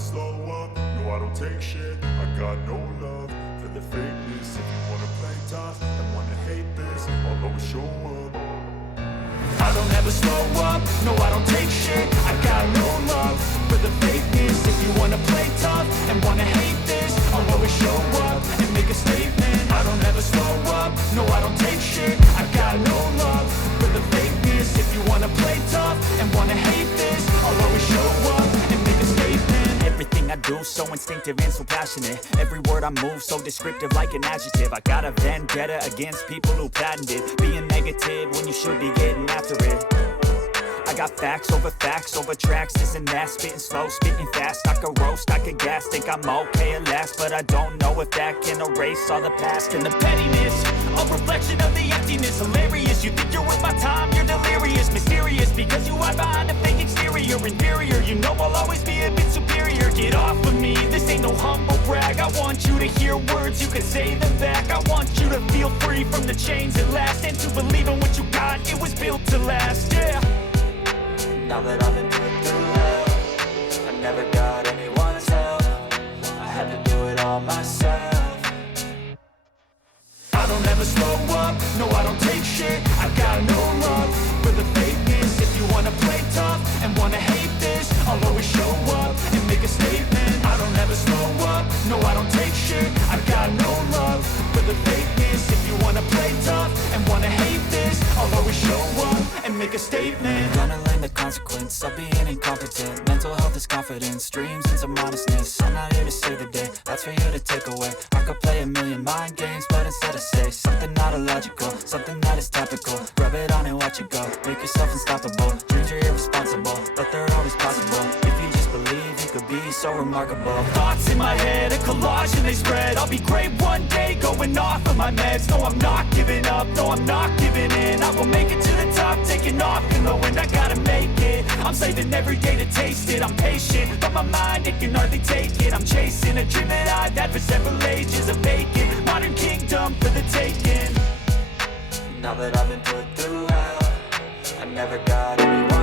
slow up, no I don't take shit. I got no love for the fakeness. If you wanna play tough and wanna hate this, I'll always show up. I don't ever slow up, no I don't take shit. I got no love for the fakeness. If you wanna play tough and wanna hate this, I'll always show up and make a statement. I don't ever slow up, no I don't take shit. I got no love for the fakeness. If you wanna play tough and wanna hate this, I'll always show up and make a statement. Everything I do so instinctive and so passionate. Every word I move so descriptive like an adjective. I got a vendetta against people who patented being negative when you should be getting after it. I got facts over tracks, this and that. Spitting slow, spitting fast. I could roast, I could gas. Think I'm okay at last, but I don't know if that can erase all the past. And the pettiness, a reflection of the emptiness. Hilarious, you think you're worth my time, you're delirious. Mysterious, because you hide behind a fake exterior. Inferior, you know I'll always be a bit superior. Get off of me, this ain't no humble brag. I want you to hear words, you can say them back. I want you to feel free from the chains at last, and to believe in what you got, it was built to last, yeah. Now that I've been put through hell, I never got anyone's help. I had to do it all myself. I don't ever slow up, no I don't take shit. I got no love for the fakeness. If you wanna play tough and wanna hate this, I'll always show up and make a statement. I don't ever slow up, no I don't take shit. I got no love for the fakeness. If you wanna play tough and wanna hate this, I'll always show up and make a statement. Gonna learn the consequence of being incompetent. Mental health is confidence, dreams and some honestness. I'm not here to save the day, that's for you to take away. I could play a million mind games, but instead I say something not illogical, something that is topical. Rub it on and watch it go, make yourself unstoppable. Dreams are irresponsible, but they're always possible. If you just believe, you could be so remarkable. Thoughts in my head, a collage and they spread. I'll be great one day, going off of my meds. No, I'm not giving up, no, I'm not giving in. I will make it to the top, taking off in the wind. I gotta make it, I'm saving every day to taste it. I'm patient, but my mind, it can hardly take it. I'm chasing a dream that I've had for several ages. A vacant, modern kingdom for the taking. Now that I've been put through hell, I never got anyone